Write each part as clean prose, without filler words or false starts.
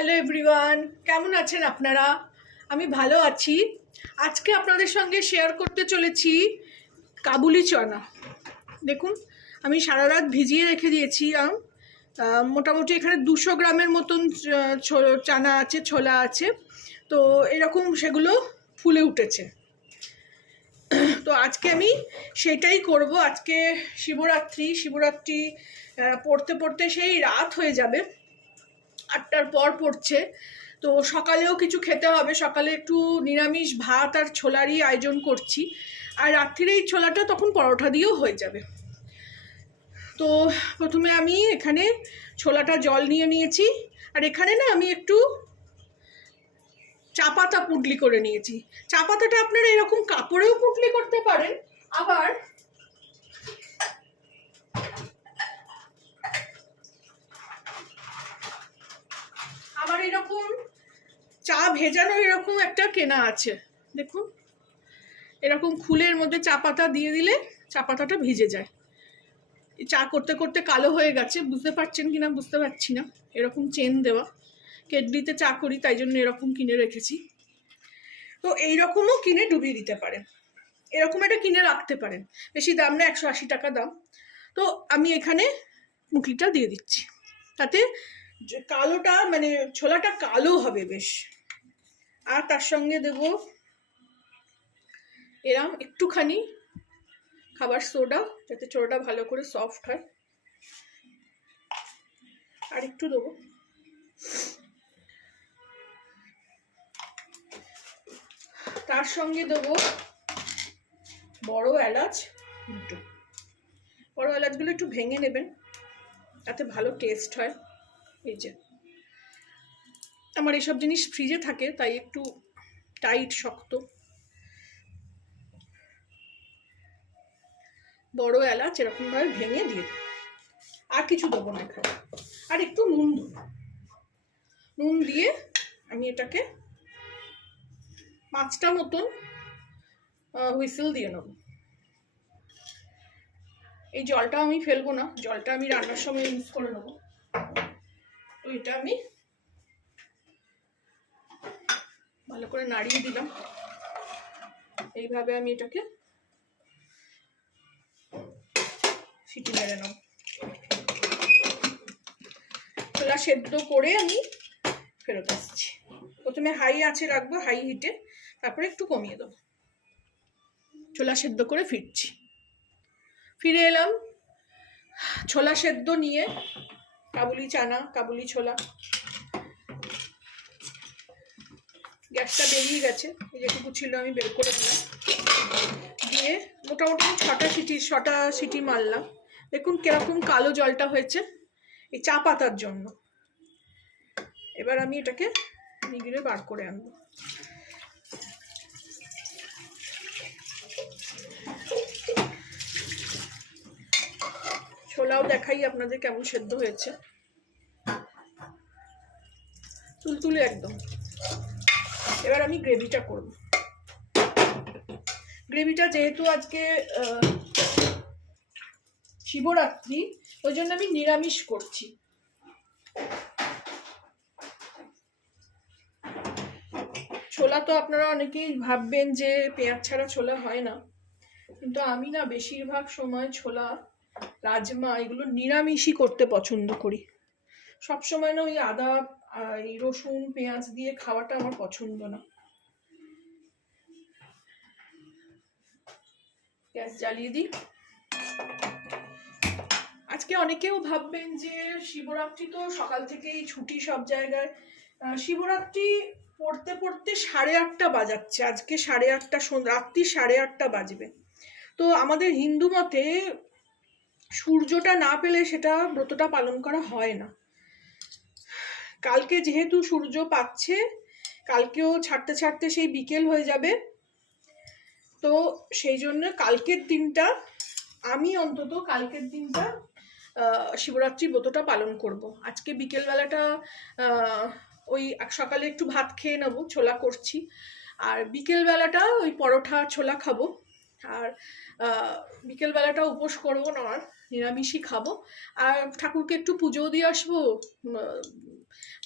Hello everyone, কেমন আছেন আপনারা? আমি ভালো আছি। আজকে আপনাদের সঙ্গে শেয়ার করতে চলেছি কাবুলি চানা। দেখুন, আমি সারা রাত ভিজিয়ে রেখে দিয়েছি। মোটামুটি এখানে 200 গ্রামের মতন চানা আছে, ছোলা আছে। তো এরকম সেগুলো ফুলে উঠেছে। তো আজকে আমি সেটাই করব। আজকে শিবরাত্রি পড়তে পড়তে সেই রাত হয়ে যাবে, 8টার পর পড়ছে। তো সকালেও কিছু খেতে হবে, সকালে একটু নিরামিষ ভাত আর ছোলারই আয়োজন করছি। আর রাত্রির এই ছোলাটা তখন পরোটা দিয়েও হয়ে যাবে। তো প্রথমে আমি এখানে ছোলাটা জল নিয়ে নিয়েছি। আর এখানে না আমি একটু চা পাতা পুডলি করে নিয়েছি। চা পাতাটা আপনারা এরকম কাপড়েও পুডলি করতে পারেন, আবার এরকম চা ভেজানো এরকম একটা কেনা আছে। দেখুন, এরকম খুলের মধ্যে চা পাতা দিয়ে দিলে চা পাতাটা ভিজে যায়। চা করতে করতে কালো হয়ে গেছে, বুঝতে পারছেন কিনা বুঝতে পারছি না। এরকম চেন দেওয়া, কেটলিতে চা করি তাই জন্য এরকম কিনে রেখেছি। তো এইরকমও কিনে ডুবিয়ে দিতে পারেন, এরকম একটা কিনে রাখতে পারেন। বেশি দাম না, 180 টাকা দাম। তো আমি এখানে মুখলিটা দিয়ে দিচ্ছি, তাতে কালোটা মানে ছোলাটা কালো হবে বেশ। আর তার সঙ্গে দেব এরম একটুখানি খাবার সোডা, যাতে ছোলাটা ভালো করে সফট হয়। আর একটু দেবো। তার সঙ্গে দেবো বড় এলাচ দুটো। বড় এলাচগুলো একটু ভেঙে নেবেন, তাতে ভালো টেস্ট হয়। এই যে আমার এইসব জিনিস ফ্রিজে থাকে, তাই একটু টাইট শক্ত। বড় এলাচ এরকমভাবে ভেঙে দিয়ে দেবো। আর কিছু দেবো না এখানে। আর একটু নুন দেবো। নুন দিয়ে আমি এটাকে 5টা মতন হুইসেল দিয়ে নেব। এই জলটা আমি ফেলবো না, জলটা আমি রান্নার সময় ইউজ করে নেবো। তো এটা আমি ভালো করে নাড়িয়ে দিলাম। এইভাবে আমি এটাকে সিটি মেরে নেব। ছোলা সেদ্ধ করে আমি ফেরত আসছি। প্রথমে হাই আঁচে রাখবো, হাই হিটে, তারপরে একটু কমিয়ে দেবো। ছোলা সেদ্ধ করে ফিরে এলাম ছোলা সেদ্ধ নিয়ে। কাবুলি চানা, কাবুলি ছোলা। গ্যাসটা বেরিয়ে গেছে, এই যেটুকু ছিল আমি বের করে দিলাম। দিয়ে মোটামুটি 6টা সিটি মারলাম। দেখুন কিরকম কালো জলটা হয়েছে, এই চা পাতার জন্য। এবার আমি এটাকে নিগড়ে বার করে আনবো। ছোলাও দেখাই আপনাদের কেমন সেদ্ধ হয়েছে, তুলতুলে একদম। এবার আমি গ্রেভিটা করব। গ্রেভিটা যেহেতু আজকে শিবরাত্রি, ওই জন্য আমি নিরামিষ করছি। ছোলা তো আপনারা অনেকেই ভাববেন যে পেঁয়াজ ছাড়া ছোলা হয় না, কিন্তু আমি না বেশিরভাগ সময় ছোলা, রাজমা এগুলো নিরামিষই করতে পছন্দ করি। সবসময় না ওই আদা, এই রসুন পেঁয়াজ দিয়ে খাওয়াটা আমার পছন্দ না। গ্যাস জ্বালিয়ে দিই। আজকে অনেকেও ভাববেন যে শিবরাত্রি তো সকাল থেকেই ছুটি সব জায়গায়। শিবরাত্রি পড়তে পড়তে 8:30 বাজাচ্ছে। আজকে 8:30, রাত্রি 8:30 বাজবে। তো আমাদের হিন্দু মতে সূর্যটা না পেলে সেটা ব্রতটা পালন করা হয় না। কালকে যেহেতু সূর্য পাচ্ছে, কালকেও ছাড়তে ছাড়তে সেই বিকেল হয়ে যাবে। তো সেই জন্য কালকের দিনটা আমি অন্তত কালকের দিনটা শিবরাত্রি ব্রতটা পালন করব। আজকে বিকেলবেলাটা ওই সকালে একটু ভাত খেয়ে নেবো, ছোলা করছি। আর বিকেলবেলাটা ওই পরোঠা ছোলা খাবো। আর বিকেলবেলাটা উপোস করবো না, আর নিরামিষই খাবো। আর ঠাকুরকে একটু পুজোও দিয়ে আসবো।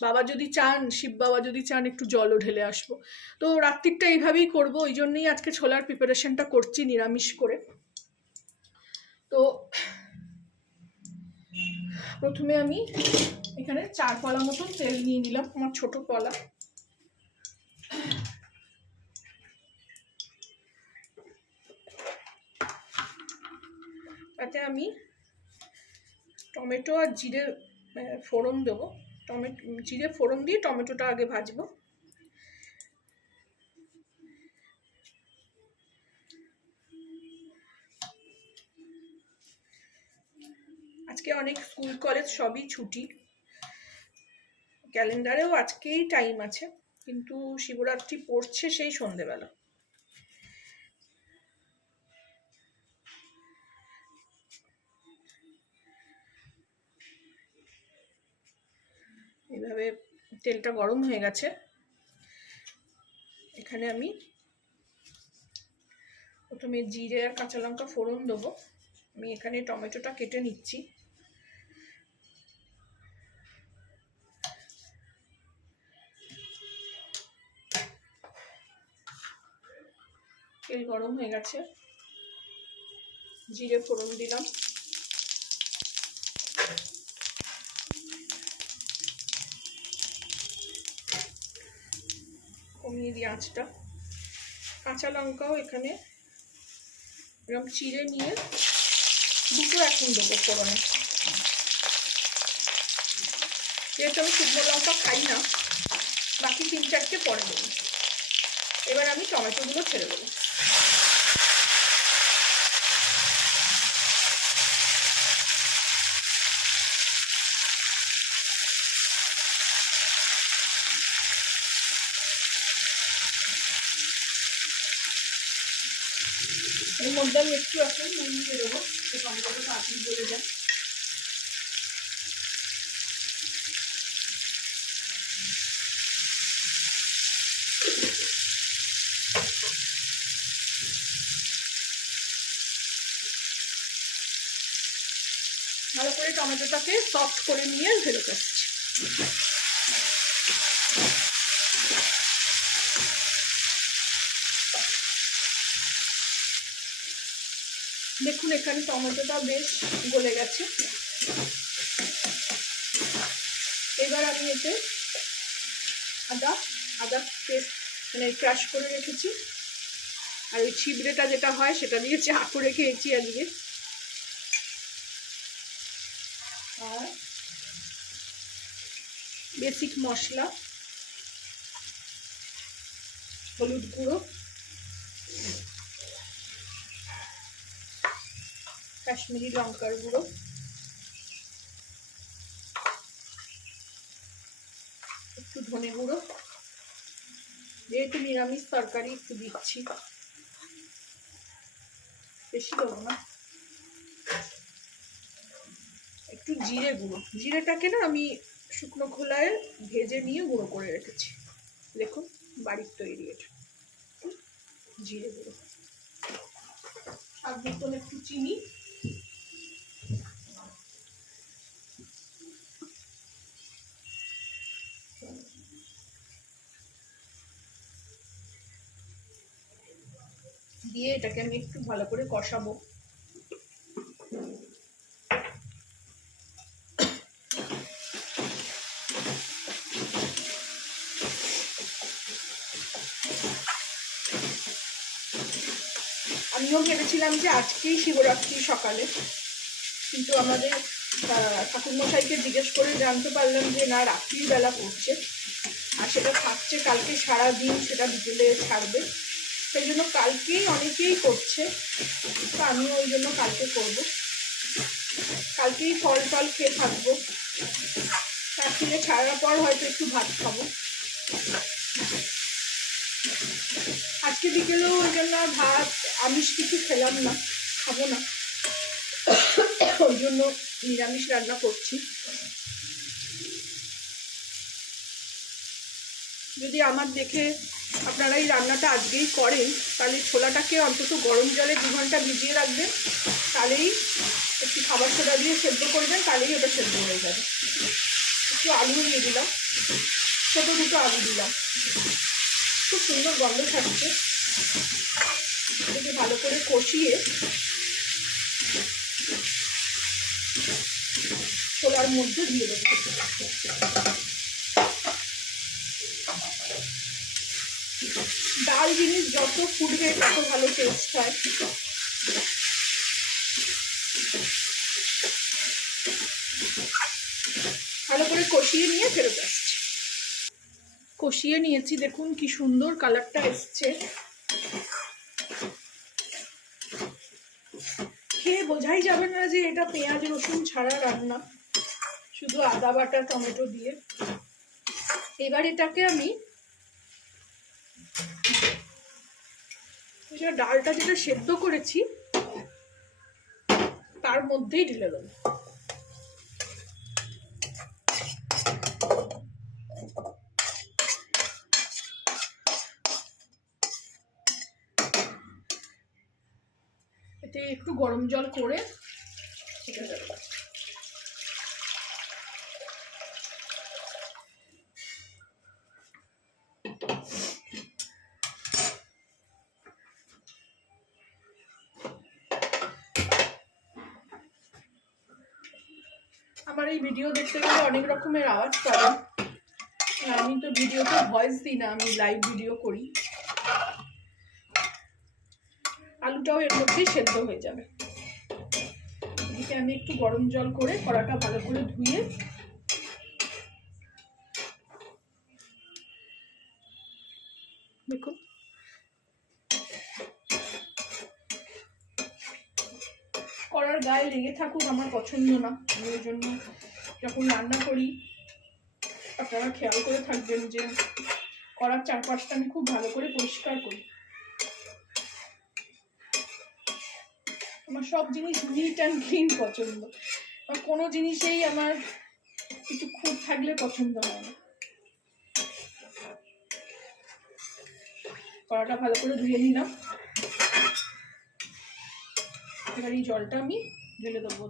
বাবা যদি চান, শিব বাবা যদি চান, একটু জলও ঢেলে আসবো। তো রাত্রিটা এইভাবেই করবো, ওই জন্যই আজকে ছোলার প্রিপারেশনটা করছি নিরামিষ করে। তো প্রথমে আমি এখানে 4 কলা মতন তেল নিয়ে নিলাম, আমার ছোট কলা। তাতে আমি টমেটো আর জিরে ফোড়ন দেবো। জিরে ফোড়ন দিয়ে টমেটোটা আগে ভাজবো। আজকে অনেক স্কুল কলেজ সবই ছুটি, ক্যালেন্ডারেও আজকেই টাইম আছে, কিন্তু শিবরাত্রি পড়ছে সেই সন্ধেবেলা। এইভাবে তেলটা গরম হয়ে গেছে, এখানে আমি প্রথমে জিরে আর কাঁচা লঙ্কা ফোড়ন দেবো। আমি এখানে টমেটোটা কেটে নিচ্ছি। তেল গরম হয়ে গেছে, জিরে ফোড়ন দিলাম, কমিয়ে দিই আঁচটা। কাঁচা লঙ্কাও এখানে এরকম চিড়ে নিয়ে দুটো এখন দেবো ফোড়নে। যেহেতু আমি শুকনো লঙ্কা খাই না, বাকি 3-4টে পরে দেবো। এবার আমি টমেটোগুলো ছেড়ে দেবো। এর মধ্যে আমি একটু এখন নুন দিয়ে দেবো, টমেটোটা তাড়াতাড়ি গলে যায়। ভালো করে টমেটোটাকে সফট করে নিয়ে ফেরত আসছি। দেখুন এখানে টমেটোটা বেশ গলে গেছে। এবার আমি এতে আদা পেস্ট মানে ক্রাশ করে রেখেছি, আর ওই ছিবড়েটা যেটা হয় সেটা দিয়ে চা করে খেয়েছি আজকে। আর বেসিক মশলা, হলুদ গুঁড়ো, কাশ্মীরি লঙ্কার গুঁড়ো, একটু ধনে গুঁড়ো, যেহেতু নিরামিষ তরকারি একটু দিচ্ছি, বেশি দেবো না। একটু জিরে গুঁড়ো, জিরেটাকে না আমি শুকনো খোলায় ভেজে নিয়ে গুঁড়ো করে রেখেছি, দেখুন বাড়ির তৈরি এটা। জিরে গুঁড়ো, স্বাদ মতন একটু চিনি, দিয়ে এটাকে আমি একটু ভালো করে কষাবো। আমিও ভেবেছিলাম যে আজকেই শিবরাত্রি সকালে, কিন্তু আমাদের ঠাকুরমশাইকে জিজ্ঞেস করে জানতে পারলাম যে না, রাত্রির বেলা পড়ছে, আর সেটা থাকছে কালকে সারাদিন, সেটা বিকেলে ছাড়বে। সেই জন্য কালকেই অনেকেই করছে, তো আমিও ওই জন্য কালকে করব। কালকেই ফল টল খেয়ে থাকবো, রাত্রিরে ছাড়ার পর হয়তো একটু ভাত খাবো। আজকে বিকেলেও ওই জন্য ভাত আমিষ কিছু খেলাম না, খাবো না, ওই জন্য নিরামিষ রান্না করছি। যদি আমার দেখে আপনারা এই রান্নাটা আজকেই করেন, তাহলে ছোলাটাকে অন্তত গরম জলে 2 ঘন্টা ভিজিয়ে রাখবেন, তাহলেই একটু খাবার সোডা দিয়ে সেদ্ধ করবেন, তাহলেই ওটা সেদ্ধ হয়ে যাবে। একটু আলু দিয়ে দিলাম, ছোট দুটো আলু দিলাম, খুব সুন্দর গন্ধ থাকছে। এটাকে ভালো করে কষিয়ে ছোলার মধ্যে দিয়ে দেবো। ডাল জিনিস যত ফুটবে তত ভালো টেস্ট হয়। ভালো করে কষিয়ে নিয়ে ফেরত আসছি। কষিয়ে নিয়েছি, দেখুন কি সুন্দর কালারটা এসছে। খেয়ে বোঝাই যাবে না যে এটা পেঁয়াজ রসুন ছাড়া রান্না, শুধু আদা বাটা টমেটো দিয়ে। এবার এটাকে আমি ডালটা যেটা সেদ্ধ করেছি তার মধ্যেই ঢেলে দেবো। এতে একটু গরম জল করে ছেড়ে দেবো। আমার এই ভিডিও দেখতে গেলে অনেক রকমের আওয়াজ পাবেন। আমি তো ভিডিওতে ভয়েস দিই না, আমি লাইভ ভিডিও করি। আলুটাও এর মধ্যেই সেদ্ধ হয়ে যাবে। এদিকে আমি একটু গরম জল করে কড়াটা ভালো করে ধুয়ে দেখুন কড়ার গায়ে লেগে থাকুক আমার পছন্দ না। আমি ওই জন্য যখন রান্না করি আপনারা খেয়াল করে থাকবেন যে কড়ার চারপাশটা আমি খুব ভালো করে পরিষ্কার করি। আমার সব জিনিস নিট অ্যান্ড ক্লিন পছন্দ। আর কোনো জিনিসেই আমার কিছু খুঁত থাকলে পছন্দ হয় না। কড়াটা ভালো করে ধুয়ে নিলাম। এবার এই জলটা আমি ঢেলে দেবো।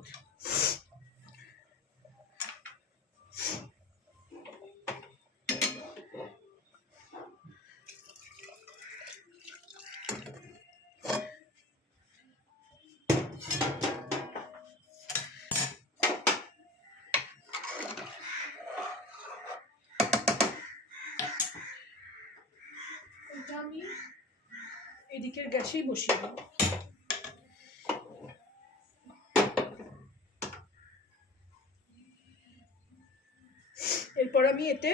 এটা আমি এদিকের গ্যাসেই বসিয়ে দেবো। এরপর আমি এতে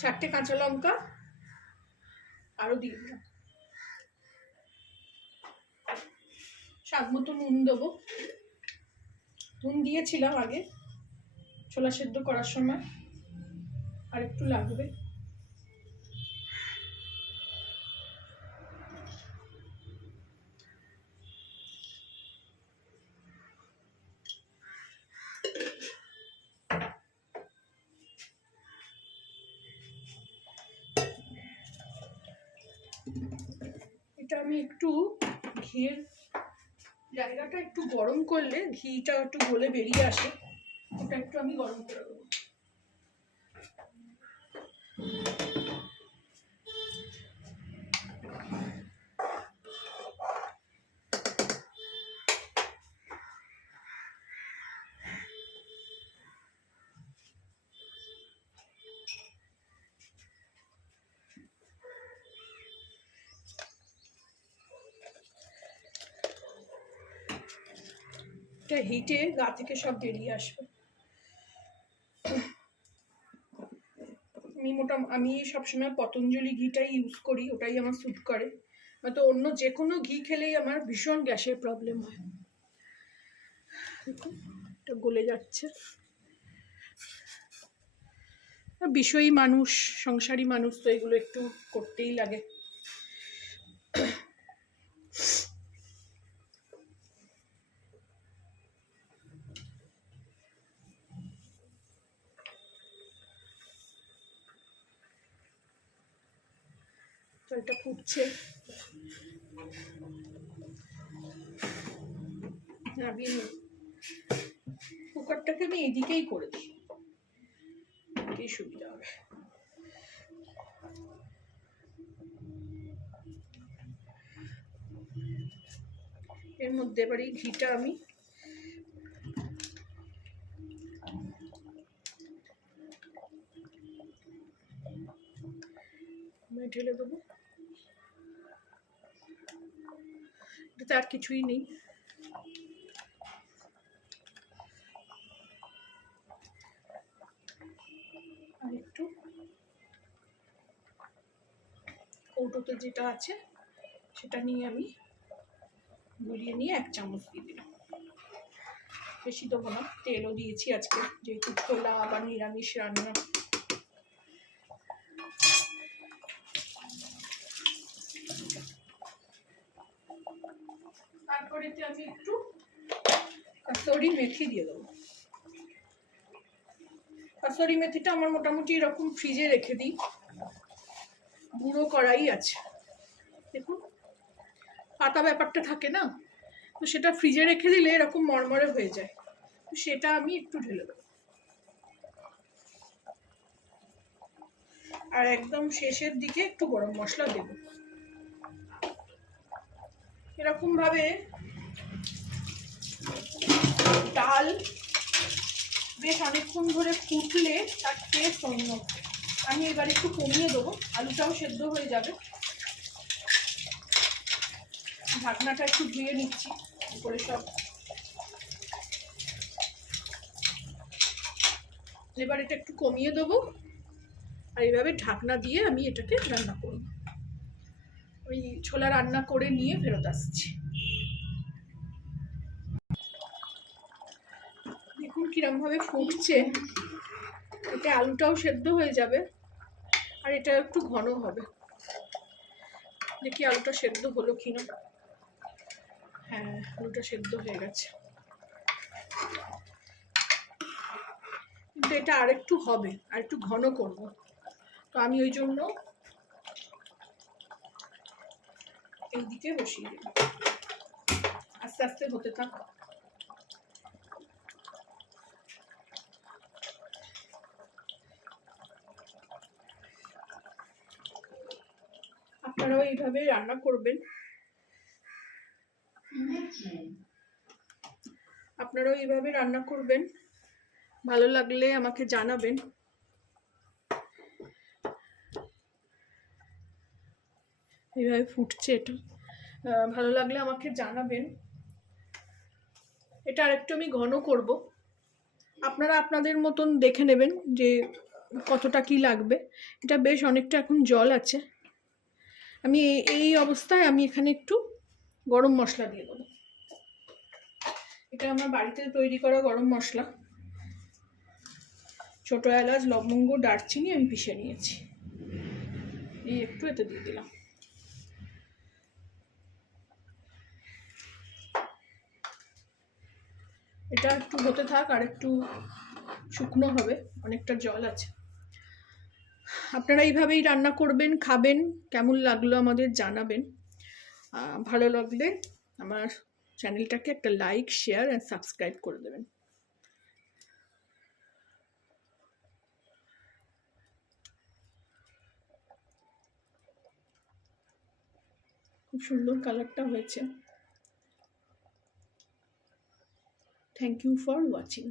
4টে কাঁচা লঙ্কা আরো দিয়ে দিলাম। স্বাদ মতো নুন দেবো। নুন দিয়েছিলাম আগে ছোলা সেদ্ধ করার সময়, আর একটু লাগবে। এটা আমি একটু ঘিয়ের জায়গাটা একটু গরম করলে ঘিটা একটু গলে বেরিয়ে আসে, ওটা একটু আমি গরম করে দেবো। এটা হিটে গা থেকে সব বেরিয়ে আসবে। আমি সবসময় পতঞ্জলি ঘিটাই ইউজ করি, ওটাই আমার স্যুট করে। তো অন্য যে কোনো ঘি খেলেই আমার ভীষণ গ্যাসের প্রবলেম হয়। দেখুন এটা গলে যাচ্ছে। বিষয়ী মানুষ, সংসারী মানুষ, তো এগুলো একটু করতেই লাগে। জলটা ফুটছে, কুকারটাকে আমি এদিকেই করে দিই। দিলেই সুবিধা হবে। এর মধ্যে এবার এই ঘিটা আমি ঢেলে দেবো। এটাতে আর কিছুই নেই, আর একটু কৌটোতে যেটা আছে সেটা নিয়ে আমি গুলিয়ে নিয়ে 1 চামচ দিয়ে দিলাম। বেশি দেবো না, তেলও দিয়েছি আজকে, যেহেতু খোলা আবার নিরামিষ রান্না। তারপরে আমি একটু কাসুরি মেথি দিয়ে দেবো। কাসুরি মেথিটা আমার মোটামুটি এরকম ফ্রিজে রেখে দিই, গুঁড়ো করাই আছে। দেখুন পাতা ব্যাপারটা থাকে না, তো সেটা ফ্রিজে রেখে দিলে এরকম মরমরে হয়ে যায়, তো সেটা আমি একটু ঢেলে দেবো। আর একদম শেষের দিকে একটু গরম মশলা দেব। এরকম ভাবে ডাল বেশ অনেকক্ষণ ধরে ফুটলে তার টেস্ট অন্য। আমি এবার একটু কমিয়ে দেবো, আলুটাও সেদ্ধ হয়ে যাবে। ঢাকনাটা একটু ধুয়ে নিচ্ছি উপরে সব। এবার এটা একটু কমিয়ে দেবো, আর এইভাবে ঢাকনা দিয়ে আমি এটাকে রান্না করব। ওই ছোলা রান্না করে নিয়ে ফেরত আসছি। দেখুন কিরম ভাবে ফুটছে, এতে আলুটাও সেদ্ধ হয়ে যাবে আর এটা একটু ঘন হবে। দেখি আলুটা সেদ্ধ হলো কিনা। হ্যাঁ, আলুটা সেদ্ধ হয়ে গেছে, কিন্তু এটা আরেকটু হবে, আর একটু ঘন করব। তো আমি ওই জন্য এইদিকে বসিয়ে দেব, আস্তে আস্তে হতে থাক। আপনারাও এইভাবে রান্না করবেন, আপনারাও এইভাবে রান্না করবেন। ভালো লাগলে আমাকে জানাবেন। এইভাবে ফুটছে, এটা ভালো লাগলে আমাকে জানাবেন। এটা আরেকটু আমি ঘন করব, আপনারা আপনাদের মতন দেখে নেবেন যে কতটা কি লাগবে। এটা বেশ অনেকটা এখন জল আছে। আমি এই অবস্থায় আমি এখানে একটু গরম মশলা দিয়ে দেবো। এটা আমার বাড়িতে তৈরি করা গরম মশলা, ছোট এলাচ, লবঙ্গ, দারচিনি আমি পিষে নিয়েছি। এই একটু এতে দিয়ে দিলাম। এটা একটু হতে থাক, আর একটু শুকনো হবে, অনেকটা জল আছে। আপনারা এইভাবেই রান্না করবেন, খাবেন। কেমন লাগলো আমাদের জানাবেন। ভালো লাগলে আমার চ্যানেলটাকে একটা লাইক, শেয়ার আর সাবস্ক্রাইব করে দেবেন। খুব সুন্দর কালারটা হয়েছে। Thank you for watching.